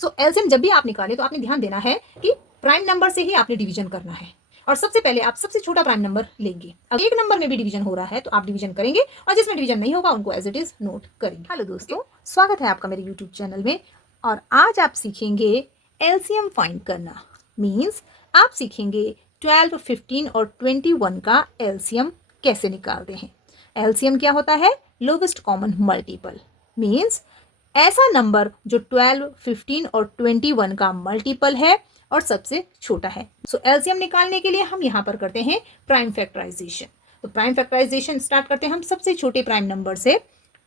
सो LCM जब भी आप निकालें तो आपने ध्यान देना है कि प्राइम नंबर से ही आपने डिवीजन करना है और सबसे पहले आप सबसे छोटा प्राइम नंबर लेंगे। अब एक नंबर में भी डिवीजन हो रहा है तो आप डिवीजन करेंगे और जिसमें डिवीजन नहीं होगा उनको एज इट इज नोट करेंगे। हेलो दोस्तों, स्वागत है आपका मेरे यूट्यूब चैनल में। और आज आप सीखेंगे एलसीएम फाइंड करना। मीन्स आप सीखेंगे 12, 15 और 21 का एलसीएम कैसे निकालते हैं। एलसीएम क्या होता है? Lowest common multiple. मीन्स ऐसा नंबर जो 12, 15 और 21 का मल्टीपल है और सबसे छोटा है। सो एलसीएम निकालने के लिए हम यहाँ पर करते हैं प्राइम फैक्टराइजेशन। तो प्राइम फैक्टराइजेशन स्टार्ट करते हैं हम सबसे छोटे प्राइम नंबर से।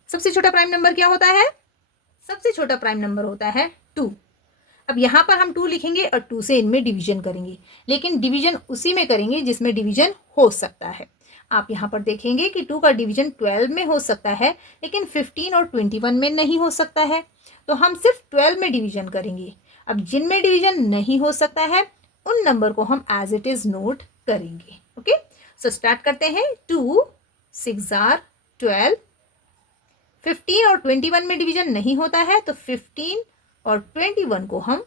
सबसे छोटा प्राइम नंबर क्या होता है? सबसे छोटा प्राइम नंबर होता है 2। अब यहाँ पर हम 2 लिखेंगे और 2 से इनमें डिवीजन करेंगे, लेकिन डिवीजन उसी में करेंगे जिसमें डिवीजन हो सकता है। आप यहाँ पर देखेंगे कि 2 का डिवीजन 12 में हो सकता है, लेकिन 15 और 21 में नहीं हो सकता है। तो हम सिर्फ 12 में डिवीजन करेंगे। अब जिनमें डिवीजन नहीं हो सकता है उन नंबर को हम एज इट इज नोट करेंगे। ओके, सो स्टार्ट करते हैं। 2 6 आर 12। 15 और 21 में डिवीजन नहीं होता है तो 15 और 21 को हम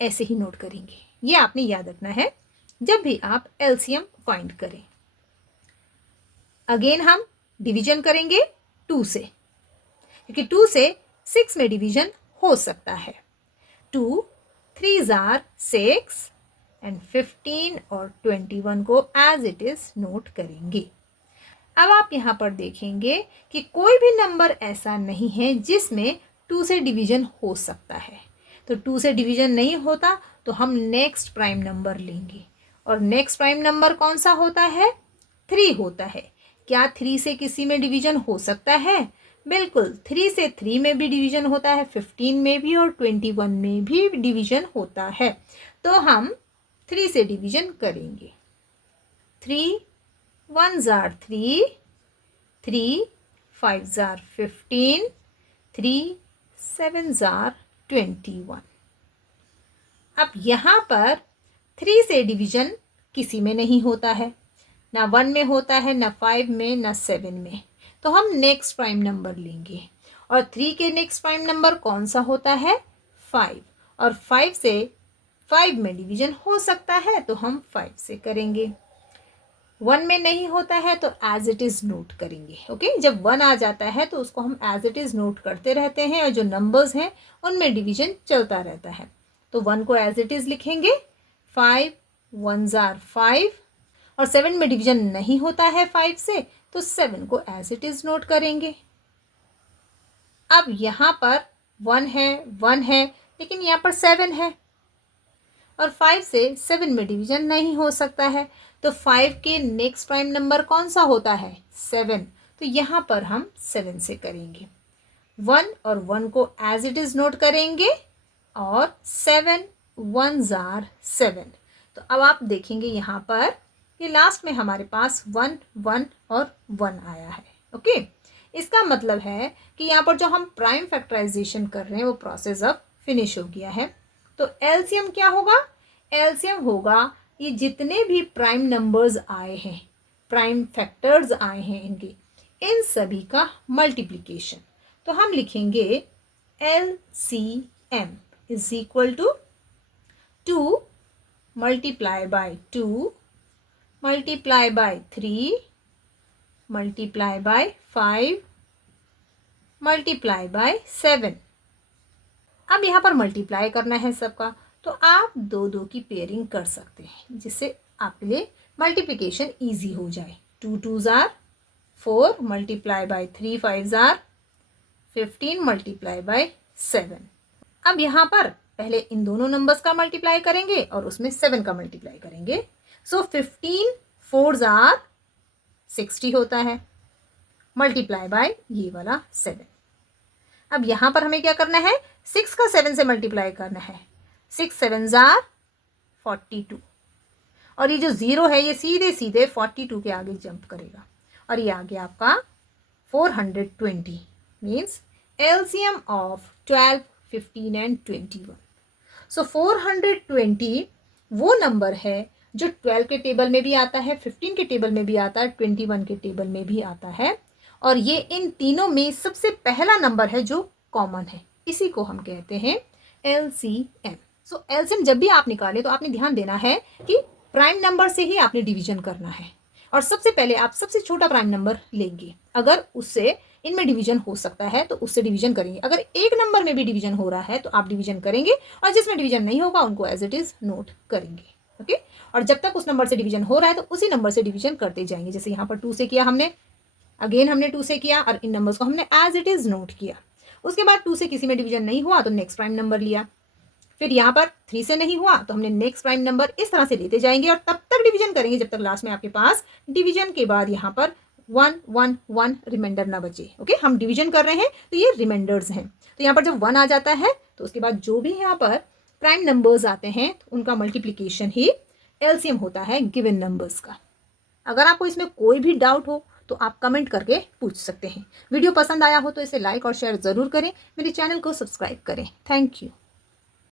ऐसे ही नोट करेंगे। ये आपने याद रखना है जब भी आप एलसीएम फाइंड करें। अगेन हम डिवीजन करेंगे 2 से, क्योंकि 2 से 6 में डिवीजन हो सकता है। 2 3 आर 6 एंड 15 और 21 को एज इट इज नोट करेंगे। अब आप यहाँ पर देखेंगे कि कोई भी नंबर ऐसा नहीं है जिसमें 2 से डिवीजन हो सकता है। तो 2 से डिवीजन नहीं होता तो हम नेक्स्ट प्राइम नंबर लेंगे, और नेक्स्ट प्राइम नंबर कौन सा होता है? 3 होता है। क्या 3 से किसी में डिवीजन हो सकता है? बिल्कुल, 3 से 3 में भी डिवीजन होता है, 15 में भी और 21 में भी डिवीजन होता है। तो हम 3 से डिवीजन करेंगे। 3 1s are 3, 3 5s are 15, 3 7s are 21। अब यहाँ पर 3 से डिवीजन किसी में नहीं होता है, ना 1 में होता है, ना 5 में, ना 7 में। तो हम नेक्स्ट प्राइम नंबर लेंगे, और 3 के नेक्स्ट प्राइम नंबर कौन सा होता है? 5। और 5 से 5 में डिवीजन हो सकता है तो हम 5 से करेंगे। 1 में नहीं होता है तो एज इट इज नोट करेंगे। ओके, जब 1 आ जाता है तो उसको हम एज इट इज नोट करते रहते हैं, और जो नंबर्स हैं उनमें डिवीजन चलता रहता है। तो 1 को एज इट इज लिखेंगे। 5 1s are 5, और 7 में डिवीजन नहीं होता है 5 से, तो 7 को एज इट इज नोट करेंगे। अब यहाँ पर 1 है, लेकिन यहाँ पर 7 है, और 5 से 7 में डिवीजन नहीं हो सकता है। तो 5 के नेक्स्ट प्राइम नंबर कौन सा होता है? 7। तो यहाँ पर हम 7 से करेंगे। 1 और 1 को एज इट इज नोट करेंगे, और 7 1s are 7। तो अब आप देखेंगे यहाँ पर कि लास्ट में हमारे पास 1 1 और 1 आया है। ओके, इसका मतलब है कि यहाँ पर जो हम प्राइम फैक्टराइजेशन कर रहे हैं वो प्रोसेस अब फिनिश हो गया है। तो एलसीएम क्या होगा? एलसीएम होगा ये जितने भी प्राइम नंबर्स आए हैं, प्राइम फैक्टर्स आए हैं इनके, इन सभी का मल्टीप्लिकेशन। तो हम लिखेंगे LCM is equal to 2 multiply by 2 multiply by 3 multiply by 5 multiply by 7। अब यहाँ पर मल्टीप्लाई करना है सबका, तो आप 2 की पेयरिंग कर सकते हैं जिससे आपके लिए मल्टीप्लिकेशन ईजी हो जाए। 2 2s are 4 multiply by 3 5s are 15 multiply by 7। अब यहाँ पर पहले इन दोनों नंबर्स का मल्टीप्लाई करेंगे और उसमें 7 का मल्टीप्लाई करेंगे। सो 15 4s are 60 होता है, मल्टीप्लाई बाय ये वाला 7। अब यहाँ पर हमें क्या करना है? 6 का 7 से मल्टीप्लाई करना है। 6 7s are 42, और ये जो 0 है ये सीधे सीधे 42 के आगे जंप करेगा, और ये आ गया आपका 420। Means LCM of 12 15 and 21। सो 420 वो नंबर है जो 12 के टेबल में भी आता है, 15 के टेबल में भी आता है, 21 के टेबल में भी आता है, और ये इन तीनों में सबसे पहला नंबर है जो कॉमन है। इसी को हम कहते हैं LCM। सो LCM जब भी आप निकालें तो आपने ध्यान देना है कि प्राइम नंबर से ही आपने डिवीजन करना है और सबसे पहले आप सबसे छोटा प्राइम नंबर लेंगे। अगर उससे इनमें डिवीजन हो सकता है तो उससे डिवीजन करेंगे। अगर एक नंबर में भी डिवीजन हो रहा है तो आप डिवीजन करेंगे और जिसमें डिवीजन नहीं होगा उनको एज इट इज नोट करेंगे। ओके, और जब तक उस नंबर से डिवीजन हो रहा है तो उसी नंबर से डिवीजन करते जाएंगे। जैसे यहाँ पर 2 से किया हमने, अगेन हमने 2 से किया और इन नंबर्स को हमने एज इट इज नोट किया। उसके बाद 2 से किसी में डिवीजन नहीं हुआ तो नेक्स्ट प्राइम नंबर लिया। फिर यहाँ पर 3 से नहीं हुआ तो हमने नेक्स्ट प्राइम नंबर, इस तरह से लेते जाएंगे और तब तक डिवीजन करेंगे जब तक लास्ट में आपके पास डिवीजन के बाद यहाँ पर 1 1 1 रिमाइंडर ना बचे। ओके, हम डिवीजन कर रहे हैं तो ये रिमाइंडर्स हैं। तो यहाँ पर जब 1 आ जाता है तो उसके बाद जो भी यहाँ पर प्राइम नंबर्स आते हैं तो उनका मल्टीप्लीकेशन ही LCM होता है गिवन नंबर्स का। अगर आपको इसमें कोई भी डाउट हो तो आप कमेंट करके पूछ सकते हैं। वीडियो पसंद आया हो तो इसे लाइक और शेयर ज़रूर करें। मेरे चैनल को सब्सक्राइब करें। Thank you.